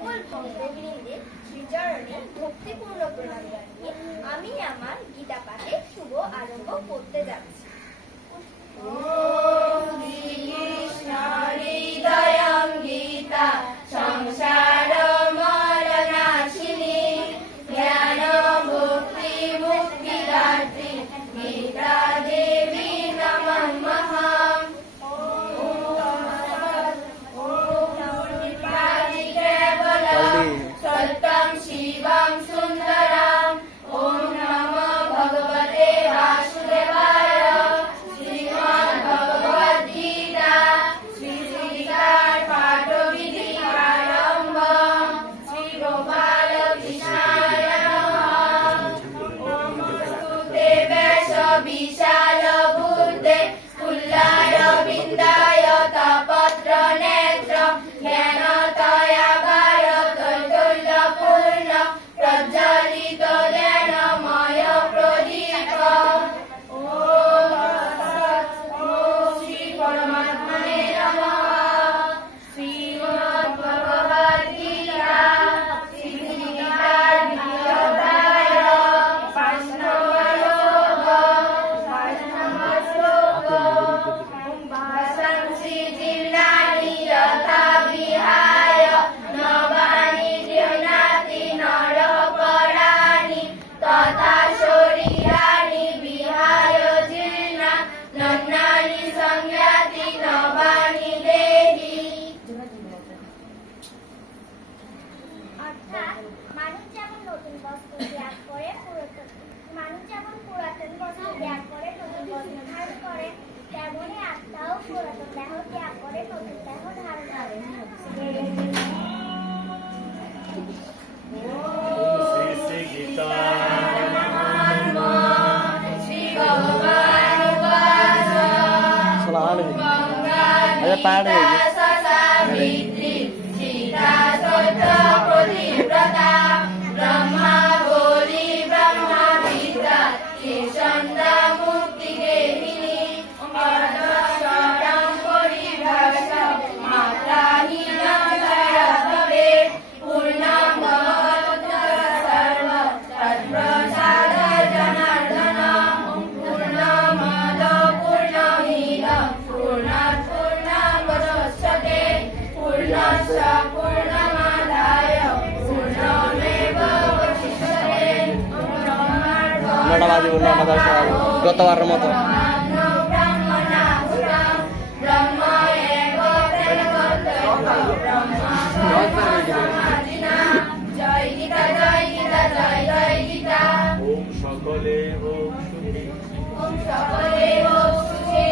সকল ভক্তবৃন্দের শ্রীচরণে ভক্তিপূর্ণ প্রণাম জানিয়ে আমি আমার গীতা পাঠের শুভ আরম্ভ করতে যাচ্ছি। ওম শ্রীকৃষ্ণ হৃদয়ং গীতা সংসার মরণাশিনী জ্ঞান ভক্তি মুক্তিদাত্রী গীতা দেবী নমঃ। सत्यं शिवं सुंदरं ओम नमो भगवते वासुदेवाय। श्रीमद्भगवद्गीता श्रीगीता पाठविधि आरम्भः। श्री गोपाल कृष्णाय नमः। ओम स्तुते वैश विशाल बुद्धे कुल्लाय विन्दाय तापत्र नेत्र ज्ञानतया प्रज्वलित ज्ञानमय प्रदीप। ओम श्री परमात्मने नमः। श्रीमद्भगवद्गीता श्रीगीता द्वितीयोऽध्याय वैष्णवयोग वैष्णवश्लोक। भाषन्ति जीर्णानि यथा विहाय नवानि गृह्णाति नरपराणि तथा शरीराणि विहाय जीर्णा नग्नानि संयाति नवानि देहि। অর্থাৎ মানুষ যেমন নতুন বস্ত্র ত্যাগ করে পুরাতন বস্ত্র ত্যাগ করে নতুন বস্ত্র ধারণ করে, তেমনি আত্মাও পুরাতন দেহ ত্যাগ করে নতুন দেহ ধারণ করে। सावित्री सीता सत्य प्रतिव्रता ब्रह्मा गौरी ब्रह्मा पिता चंद्र मुक्ति देहिनी अर्धशतं परिभाषा मात्राहीनं दयाभवे पूर्णं भवतु सर्व तत्प्रसाद जनार्दन पूर्णमद पूर्णमिदं पूर्णात् पूर्णमुदच्यते पूर्णस्य पूर्णमादाय पूर्णमेवावशिष्यते। गत वार मत जय गीता जय गीता जय जय गीता। ओम सकले हो सुखी ओम सकले हो सुखी।